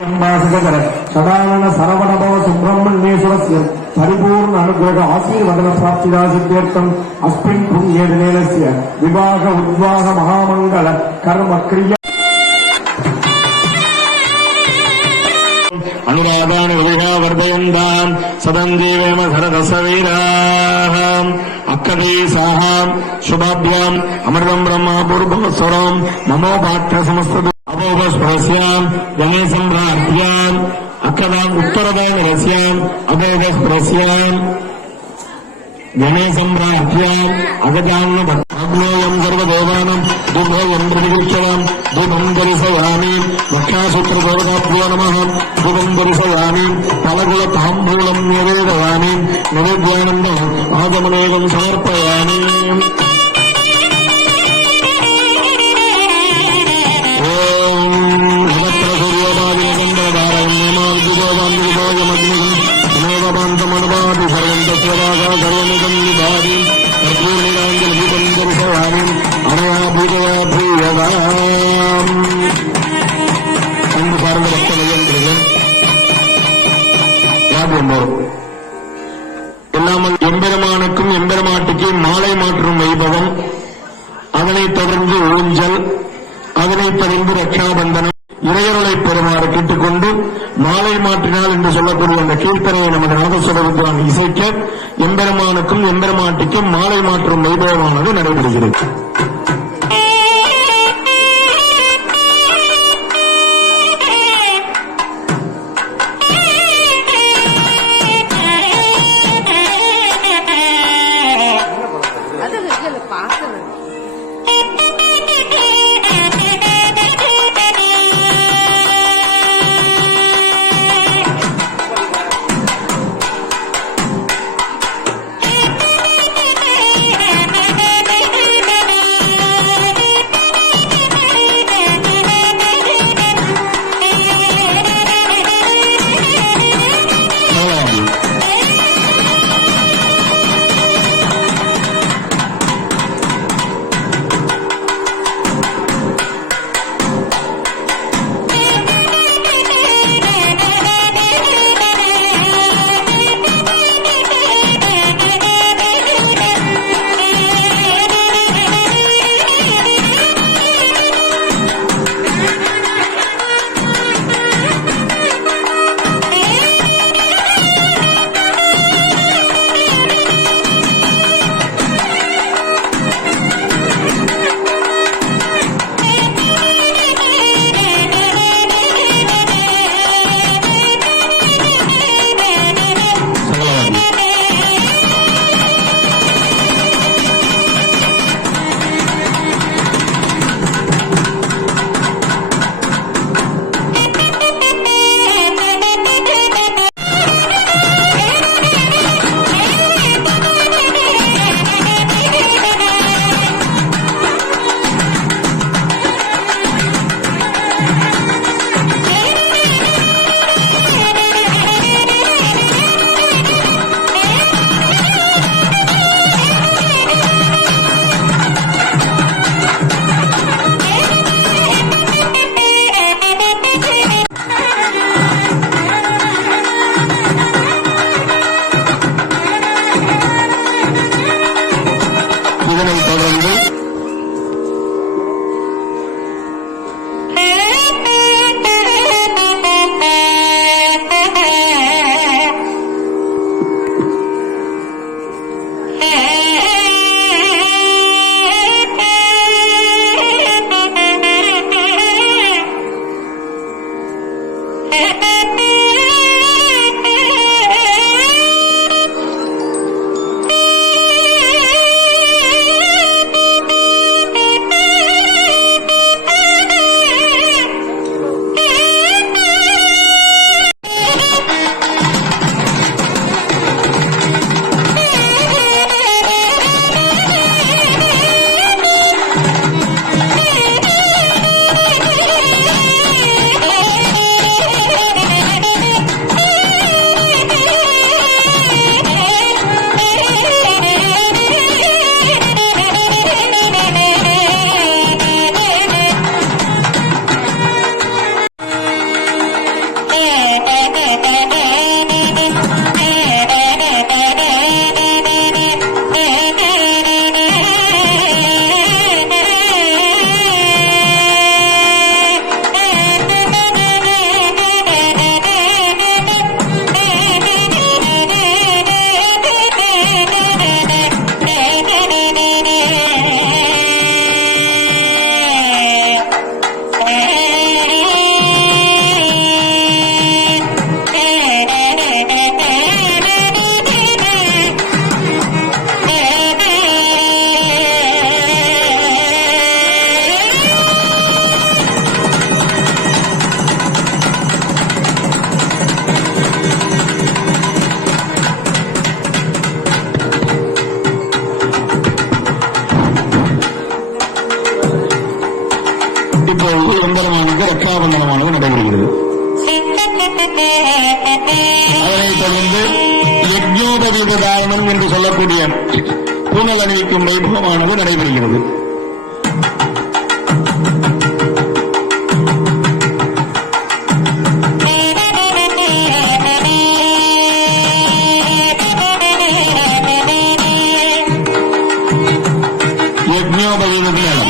சதானன சரவணபவ சுப்பிரமணியேஸ்வரஸ்ய பரிபூர்ண அனுகிரக ஆசீர்வதன பிராப்திதா சித்தியர்த்தம் அஸ்மின் புண்ணியதினேனஸ்ய விவாக உத்வாக மகாமங்கள கர்ம கிரியா அனுராதான விதிகா வர்தயந்தாம் சதந்தேவேம சரதசவீராம் அக்கதேசாம் சுபாபியாம் அமிர்தம் பிரம்மா பூர்வஸ்வரம் மமோபாற்ற சமஸ்த अभोगस्प्रस्याम् गणेशम्राभ्याम् अक्कदाम् उत्तरदानरस्याम् अभोगस्प्रस्याम् गणेशम्राभ्याम् अगजान्नभक्ताग्नोयम् सर्वदेवानाम् दुर्भोयम् प्रतिगृह्यवाम् धूमम् दर्शयामि रक्षासूत्रदेवताभ्यो नमः धूमम् दर्शयामि फलकुलताम्बूलम् निवेदयामि नैवेद्यानम् आगमनेकम् समर्पयामि எம்பெருமானுக்கும் எம்பெருமாட்டுக்கும் மாலை மாற்றும் வைபவம், அதனைத் தொடர்ந்து ஊஞ்சல், அதனைத் தொடர்ந்து ரட்சாபந்தனம், இறையருளை பெறுமாறு கேட்டுக்கொண்டு மாலை மாற்றினால் என்று சொல்லக்கூடிய அந்த கீர்த்தனையை நமது நாதஸ்வரத்தினால் இசைக்க எம்பெருமானுக்கும் எம்பெருமாட்டிக்கும் மாலை மாற்றும் வைபவமானது நடைபெறுகிறது. இப்பொழுது எம்பெருமானுக்கு ரட்சாபந்தனமானது நடைபெறுகிறது. அதனைத் தொடர்ந்து யஜ்ஞோபவீத தாரணம் என்று சொல்லக்கூடிய பூனல் அணிவிக்கும் வைபவமானது நடைபெறுகிறது. யஜ்ஞோபவீத மேளம்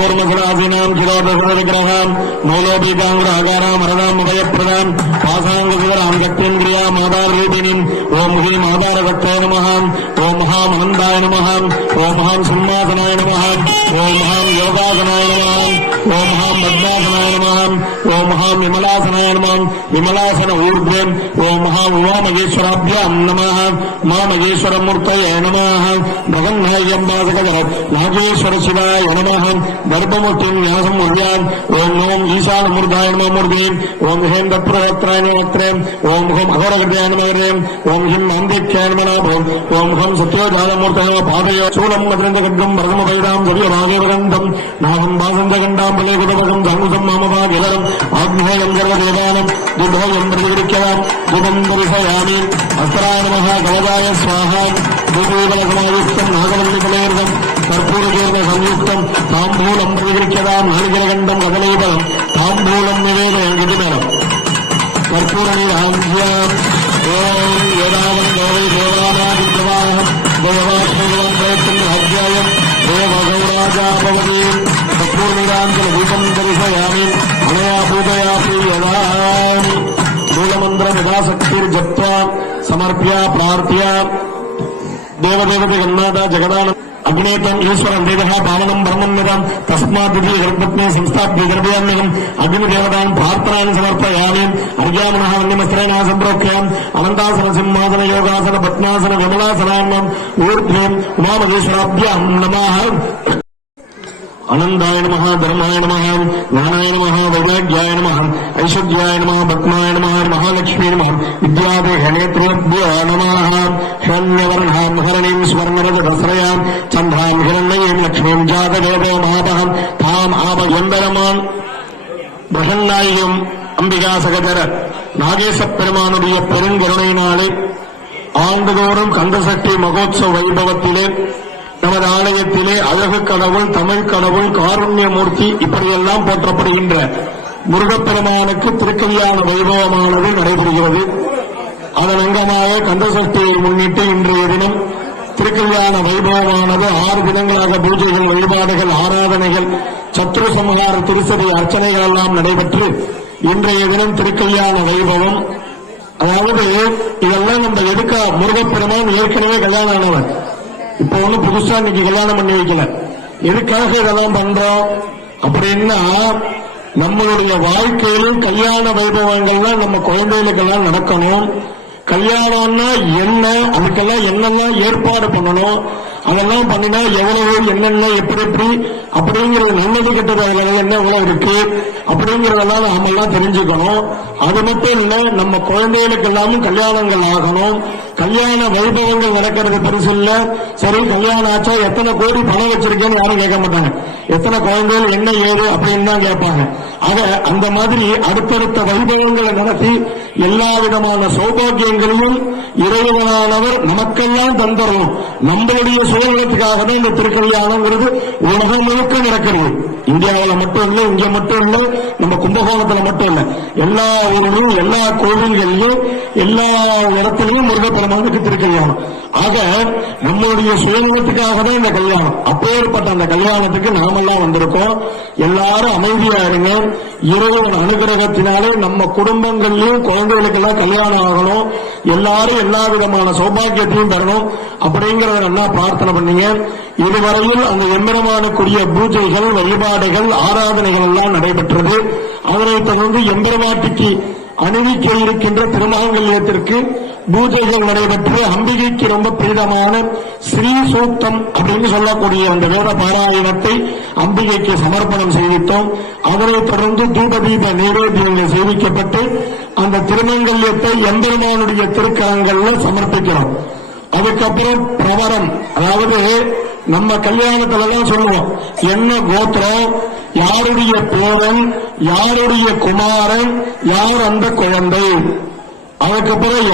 கூர்மகுணாசீனாம் கிரோதகுணவிக்கிரகாம் மூலோபீதாங்குராகாராம் அரதாம் உபயப்பிரதாம் பாசாங்குராம் சக்தேந்திரியா மாதார் ரூபிணிம் ஓம் ஹீம் ஆதாரகத்தோ நமஹாம் ஓம் மகாம் அனந்தாய நமஹாம் ஓம் மகாம் சிம்மாசனாய நமஹாம் ஓம் மகாம் யோகாசனாய நமஹாம் ஓம் மகாம் பத்மாசனாய நமஹாம் ஓம் மகாம் விமலாசனாய நமஹாம் விமலாசன ஊர்த்வம் ஓம் மகாம் உமாமகேஸ்வராபியாம் நமஹ உமாமகேஸ்வரமூர்த்தயே நமஹ பிரகன்னாயம் வாசகர நாகேஸ்வர சிவாய நமஹ தர்பமுத்தின் ஞானம் உர்யான் ஓம் ஓம் ஈசானமூர்த்தாய நமூர்த்தீம் ஓம் ஹேம் தத்ரவத்ராய நமத்ரேம் ஓம் ஹம் அகரகர்யாய நமகரேம் ஓம் ஹிம் அம்பிக்யாய நமநாபம் ஓம் ஹம் சத்யோஜாதமூர்த்தய பாதயோ சூலம் மதுரந்தகண்டம் வரதமபைதாம் சவியமாகேவகண்டம் நாகம் வாசந்தகண்டாம் பலேகுதவகம் சங்குசம் மாமபாகிரம் ஆக்னேயம் சர்வதேவானம் துபோயம் பிரதிகிரிக்கலாம் துபம் தரிசயாமி அஸ்ராய நமஹ கவதாய ஸ்வாஹாம் பூபூபலசமாயுக்தம் நாகவல்லிகலேர்தம் கற்பூரகேர்த சம்யுக்தம் தாம்பூலம் பிரதிகிரிக்கதாம் நாரிகரகண்டம் கதலேபலம் தாம்பூலம் நிவேத என்கின்றனர் கற்பூரணில் ஆஞ்சியாம் ஓம் ஏதாவன் தேவை தேவானாதி பிரவாகம் தேவாத்மகம் பிரயத்தன் அத்தியாயம் தேவகௌராஜாபவதி கற்பூர்ணிராஞ்சல பூதம் தரிசயாமி அனயா பூதயாபி யதாமி மூலமந்திரம் யதாசக்திர் ஜப்வா சமர்ப்பியா பிரார்த்தியா தேவதேவதை கண்ணாதா ஜெகதானம் அக்னேதம் ஈஸ்வரம் வேதா பாவனம் பிரம்மன்யம் தஸ்மாத்வி கர்ப்பத்மே சம்ஸ்தாப்தி கர்ப்பயாமிகம் அக்னிதேவதாம் பிரார்த்தனான் சமர்ப்பயாமி அர்யாமனः வன்யமஸ்திரேண சம்பிரோக்யாம் அனந்தாசன சிம்மாசன யோகாசன பத்மாசன விமலாசனாம் ஊர்த்வம் உமாமகேஸ்வராபியாம் நமः அனந்தாய நமஹ தர்மாய நமஹ ஞானாய நமஹ வைராக்யாய நமஹ ஐஸ்வர்யாய நமஹ பத்மாய நமஹ மகாலட்சுமி நமஹ வித்யாதேஹ நேத்ரேभ्यो நமஹ ஷண்யவர்ணாம் ஹரணீம் ஸ்வர்ணரஜதஸ்ரயாம் சந்திராம் ஹிரண்மயீம் லக்ஷ்மீம் ஜாதவேதோ மகாபகம் தாம் ஆபயம்பரமான் பிரகன்னாயும் அம்பிகா சகதர நாகேசப் பெருமானுடைய பெருங்கருணையினாலே ஆண்டுதோறும் கந்தசக்தி மகோத்சவ வைபவத்திலே நமது ஆலயத்திலே அழகு கடவுள், தமிழ் கடவுள், காருண்யமூர்த்தி இப்படியெல்லாம் போற்றப்படுகின்ற முருகப்பெருமானுக்கு திருக்கல்யாண வைபவமானது நடைபெறுகிறது. அதன் அங்கமாக கந்தசக்தியை முன்னிட்டு இன்றைய தினம் திருக்கல்யாண வைபவமானது 6 தினங்களாக பூஜைகள், வழிபாடுகள், ஆராதனைகள், சத்ரு சம்ஹார திருச்சதி அர்ச்சனைகள் எல்லாம் நடைபெற்று இன்றைய தினம் திருக்கல்யாண வைபவம். அதாவது இதெல்லாம் நம்ம எடுக்க முருகப்பெருமான் ஏற்கனவே கல்யாணம் ஆனவர், இப்ப ஒண்ணு புதுசா இன்னைக்கு கல்யாணம் பண்ணி வைக்கல. எதுக்காக இதெல்லாம் பண்றோம் அப்படின்னா, நம்மளுடைய வாழ்க்கையிலும் கல்யாண வைபவங்கள்லாம் நம்ம குழந்தைகளுக்கெல்லாம் நடக்கணும். கல்யாணம்னா என்ன, அதுக்கெல்லாம் என்னெல்லாம் ஏற்பாடு பண்ணணும், அதெல்லாம் பண்ணினா எவ்வளவு என்னென்ன எப்படி எப்படி அப்படிங்கிறது நல்லது கெட்டது அதுல என்ன எவ்வளவு இருக்கு அப்படிங்கறதெல்லாம் நாமெல்லாம் தெரிஞ்சுக்கணும். அது மட்டும் இல்ல, நம்ம குழந்தைகளுக்கு எல்லாமும் கல்யாணங்கள் ஆகணும். கல்யாண வைபவங்கள் நடக்கிறது பெருசு இல்ல. சரி, கல்யாணம் ஆச்சா, எத்தனை கோடி பணம் வச்சிருக்கேன்னு யாரும் கேட்க மாட்டாங்க. எத்தனை குழந்தைகள் என்ன ஏது அப்படின்னு தான் கேட்பாங்க. ஆக அந்த மாதிரி அடுத்தடுத்த வைபவங்களை நடத்தி எல்லா விதமான சௌபாகியங்களையும் இறைவனானவர் நமக்கெல்லாம் தந்தரும். நம்மளுடைய சுயநலத்துக்காக தான் இந்த திருக்கல்யாணங்கிறது உலகம் முழுக்க நடக்கிறது. இந்தியாவில் மட்டும் இல்லை, இங்க மட்டும் இல்லை, நம்ம கும்பகோணத்துல மட்டும் இல்லை, எல்லா ஊரிலும் எல்லா கோவில்களிலும் எல்லா இடத்திலையும் முருகப்பெருமானுக்கு திருக்கல்யாணம். ஆக நம்மளுடைய சுயநலத்துக்காக தான் இந்த கல்யாணம். அப்பேற்பட்ட அந்த கல்யாணத்துக்கு நாமெல்லாம் வந்திருக்கோம். எல்லாரும் அமைதியா இருங்க. இறைவன் அனுகிரகத்தினாலே நம்ம குடும்பங்கள்லயும் குழந்தைகளுக்கெல்லாம் கல்யாணம் ஆகணும். எல்லாரும் எல்லா விதமான சௌபாகியத்தையும் தரணும் அப்படிங்கறத நல்லா பிரார்த்தனை பண்ணீங்க. இதுவரையில் அந்த எம்பெருமானுக்குரிய பூஜைகள், வழிபாடுகள், ஆராதனைகள் எல்லாம் நடைபெற்றது. அதனைத் தொடர்ந்து எம்பெருமாட்டிக்கு அணிவிக்க இருக்கின்ற திருமாங்கல்யத்திற்கு பூஜைகள் நடைபெற்று அம்பிகைக்கு ரொம்ப பிரீதமான ஸ்ரீ சூக்தம் அப்படின்னு சொல்லக்கூடிய அந்த வேத பாராயணத்தை அம்பிகைக்கு சமர்ப்பணம் செய்வித்தோம். அதனைத் தொடர்ந்து தூபதீப நைவேத்தியங்கள் சேவிக்கப்பட்டு அந்த திருமங்கல்யத்தை எம்பெருமானுடைய திருக்கரங்கள்ல சமர்ப்பிக்கிறோம். அதுக்கப்புறம் பிரவரம், அதாவது நம்ம கல்யாணத்துல எல்லாம் சொல்லுவோம், என்ன கோத்திரம், யாருடைய பேரன், யாருடைய குமாரன், யார் அந்த குழந்தை, அதுக்கப்புறம்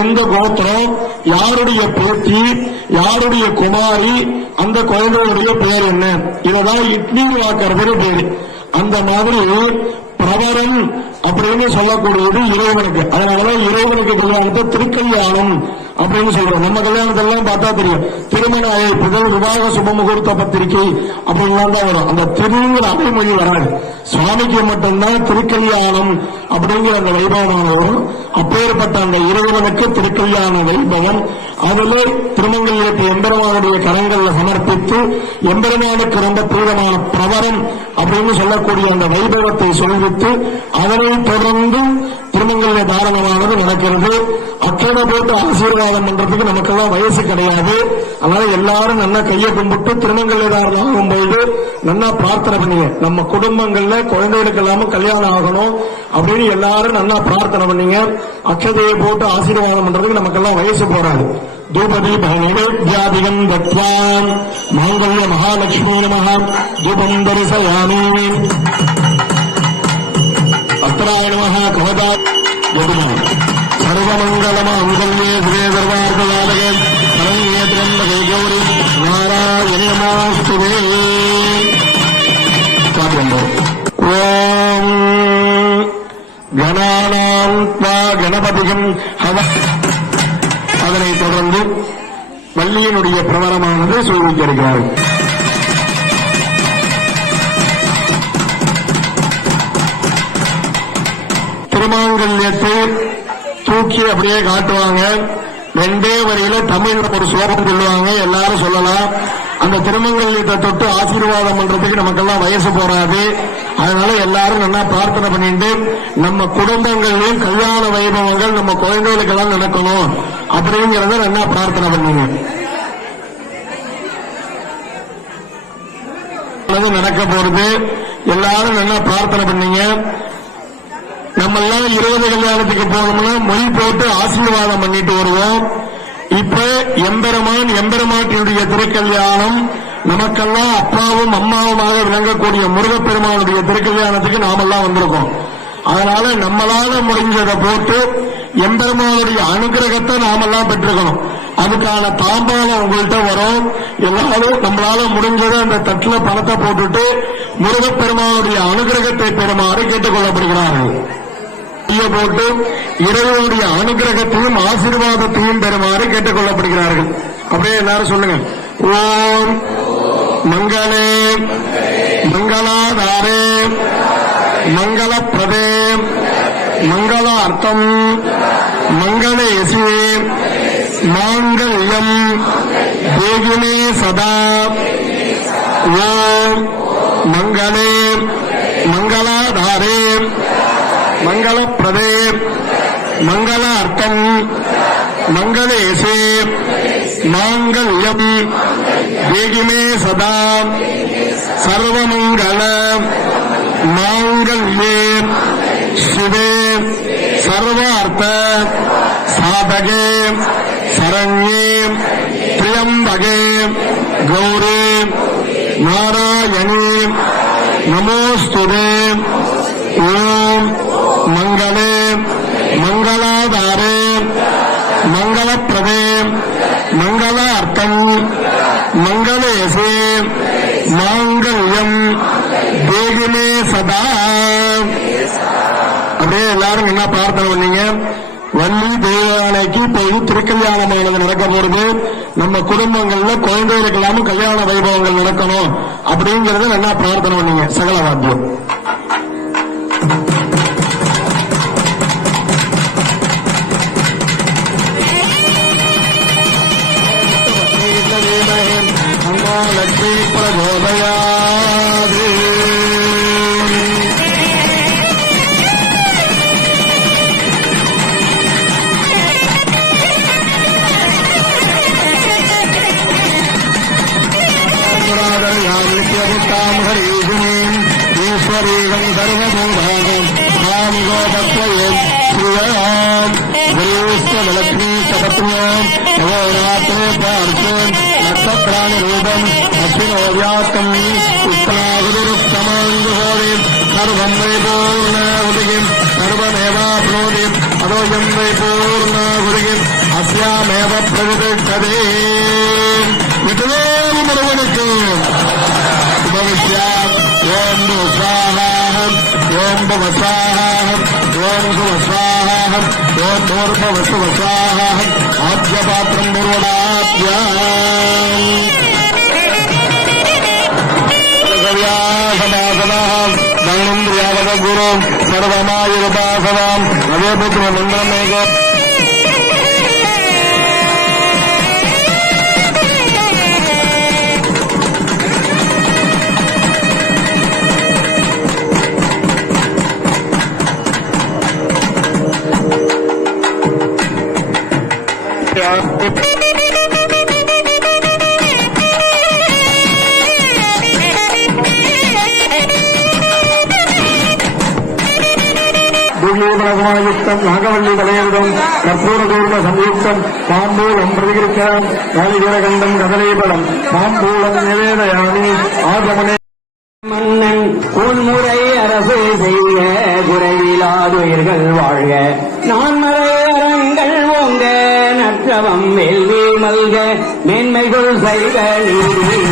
எந்த கோத்திரம், யாருடைய பேத்தி, யாருடைய குமாரி, அந்த குழந்தையுடைய பேர் என்ன, இதெல்லாம் இட்லி வாக்குறது பேரு. அந்த மாதிரி பிரவரம் அப்படின்னு சொல்லக்கூடியது இறைவனுக்கு. அதனாலதான் இறைவனுக்கு கல்யாணத்தை திருக்கல்யாணம் அப்படின்னு சொல்றோம். நம்ம கல்யாணத்தெல்லாம் பார்த்தா தெரியும், திருமண அழைப்புகள், விவாக சுபமுகூர்த்த பத்திரிகை அப்படின்லாம் தான் வரும். அந்த திருங்கிற அடைமொழி வராது. சுவாமிக்கு மட்டும்தான் திருக்கல்யாணம் அப்படிங்கிற அந்த வைபவமான வரும். அப்பேற்பட்ட அந்த இறைவனுக்கு திருக்கல்யாண வைபவம், அதிலே திருமங்கல்யத்தை எம்பெருமானுடைய கரங்கள்ல சமர்ப்பித்து எம்பெருமானுக்கு ரொம்ப பிரீதமான பிரவரம் அப்படின்னு சொல்லக்கூடிய அந்த வைபவத்தை சொல்வித்து அதனைத் தொடர்ந்து திருமங்கல்ய தாரணமானது நடக்கிறது. அக்கறை போட்டு ஆசீர்வாதம் பண்றதுக்கு நமக்கெல்லாம் வயசு கிடையாது. அதனால எல்லாரும் நல்லா கையை கும்பிட்டு திருமங்கல்ய தாரணம் ஆகும்போது நல்லா பிரார்த்தனை பண்ணீங்க. நம்ம குடும்பங்கள்ல குழந்தைகளுக்கு எல்லாமே கல்யாணம் ஆகணும் அப்படின்னு எல்லாரும் நல்லா பிரார்த்தனை பண்ணீங்க. அக்ஷதையை போட்டு ஆசீர்வாதம் பண்றதுக்கு நமக்கெல்லாம் வயசு போறாது. தூபதீப நைவேத்யாதிகம் தத்வான் மாங்கல்ய மகாலட்சுமி நமஹ தூபம் தரிசயாமி அத்ராய நமஹ கவதா சர்வமங்கலமாங்கல்யே சிவே சர்வார்த்தசாதகே சரண்யே த்ர்யம்பகே கௌரி நாராயணி நமோஸ்துதே. ஓம் கணானாம் த்வா கணபதிகம் ஹவ. அதனைத் தொடர்ந்து வள்ளியினுடைய பிரவரமானது சொல்லியிருக்கிறார்கள். திருமாங்கல்யத்தை தூக்கி அப்படியே காட்டுவாங்க. ரெண்டே வரியில தமிழ்ல ஒரு ஸ்லோகம் சொல்லுவாங்க, எல்லாரும் சொல்லலாம். அந்த திருமங்கல்யத்தை தொட்டு ஆசீர்வாதம் பண்றதுக்கு நமக்கெல்லாம் வயசு போறாது. அதனால எல்லாரும் நல்லா பிரார்த்தனை பண்ணிட்டு நம்ம குடும்பங்களையும் கல்யாண வைபவங்கள் நம்ம குழந்தைகளுக்கெல்லாம் நடக்கணும் அப்படிங்கறத நல்லா பிரார்த்தனை பண்ணுங்க. நடக்க போறது எல்லாரும் நல்லா பிரார்த்தனை பண்ணீங்க. நம்ம எல்லாம் 20 கல்யாணத்துக்கு போனோம்னா மொழி போட்டு ஆசீர்வாதம் பண்ணிட்டு வருவோம். இப்ப எம்பெருமான் எம்பெருமாட்டினுடைய திருக்கல்யாணம், நமக்கெல்லாம் அப்பாவும் அம்மாவுமாக விளங்கக்கூடிய முருகப்பெருமானுடைய திருக்கல்யாணத்துக்கு நாமெல்லாம் வந்திருக்கோம். அதனால நம்மளால முடிஞ்சதை போட்டு எம்பெருமானுடைய அனுகிரகத்தை நாமெல்லாம் பெற்றுக்கணும். அதுக்கான தாம்பாளம் உங்கள்கிட்ட வரும். எல்லாரும் நம்மளால முடிஞ்சதை அந்த தட்டுல பணத்தை போட்டுட்டு முருகப்பெருமானுடைய அனுகிரகத்தை பெறுமாறு கேட்டுக் கொள்ளப்படுகிறார்கள். போட்டு இறைவனுடைய அனுகிரகத்தையும் ஆசீர்வாதத்தையும் பெறுமாறு கேட்டுக் கொள்ளப்படுகிறார்கள். அப்படியே எல்லாரும் சொல்லுங்க. ஓம் மங்களே மங்களாதாரே மங்களப்பிரதே மங்களார்த்தம் மங்களேசி மாங்கல்யம் தேகினே சதா. ஓம் மங்களே மங்களாதாரே மங்களப்பிரதே மங்களார்த்தம் மங்களேசி மாங்கல்யம் தேகிமே சதா சர்வமங்கள மாங்கல்யே சிவே சர்வார்த்த சாதகே சரண்யே திரியம்பகே கௌரி நாராயணி நமோஸ்துதே ஓம் மங்களே மங்களாதாரே மங்களப்பிரதே மங்களார்த்தம் மங்களேசே மாங்கல்யம் தேகிலே சதா. அப்படியே எல்லாரும் என்ன பிரார்த்தனை பண்ணீங்க? வள்ளி தெய்வானைக்கு இப்போது திருக்கல்யாணமானது நடக்க போறது. நம்ம குடும்பங்கள்ல குழந்தைகளுக்கு இல்லாம கல்யாண வைபவங்கள் நடக்கணும் அப்படிங்கறத நல்லா பிரார்த்தனை பண்ணீங்க. சகல வாத்தியம். அம்மா லட்சுமி பிரபோதயாது. நித்யபுத்தாம் ஹரீஷினீம் ஈஸ்வரீகம் சர்வபூதாகம் மாம் கோபத்வயம் ஸ்ரீயாம் குருஸ்வலக்ஷ்மீ சபத்யாம் நவோராத்ரே பார்த்தம் நட்சத்திராணி ரூபம் அஸ்வினோ வியாத்தம் உத்தராகுருத்தமாங்குஹோதி சர்வம் வை பூர்ண உதிகிம் சர்வமேவாப்னோதி அதோயம் வை பூர்ண உதிகிம் அஸ்யாமேவ பிரவிதே. இதுவேறு முருகனுக்கு பவிஷ்யாத். ஓம் ஸ்வாஹாஹம் ஓம் பவஸ்வாஹாஹம் ஓம் சுவஸ்வாஹாஹம் ஓம் பூர்வவசுவஸ்வாஹாஹம் ஆத்யபாத்திரம் நிர்வணாத்யாம் சமாசனாம் தன்னிந்திரியாவத குரு சர்வமாயுபாசவாம் அதேபுத்திர மந்திரமேக. யுக்தம் நாகவல்லி தலையவிடம் கற்பூரதூர்ண சம்யுக்தம் தாம்பூலம் பிரதிகிருக்கலாம் காலிகரகண்டம் கதலீபலம் தாம்பூலம் நிவேதயாமி ஆகமனே. மன்னன் உன்முறை அரசு செய்ய குறைவிலாதுயிர்கள் வாழ்க நான்மறை அரங்கள் ஓங்க நற்றவம் வேள்வி மல்க மேன்மைகள் செய்க நீதி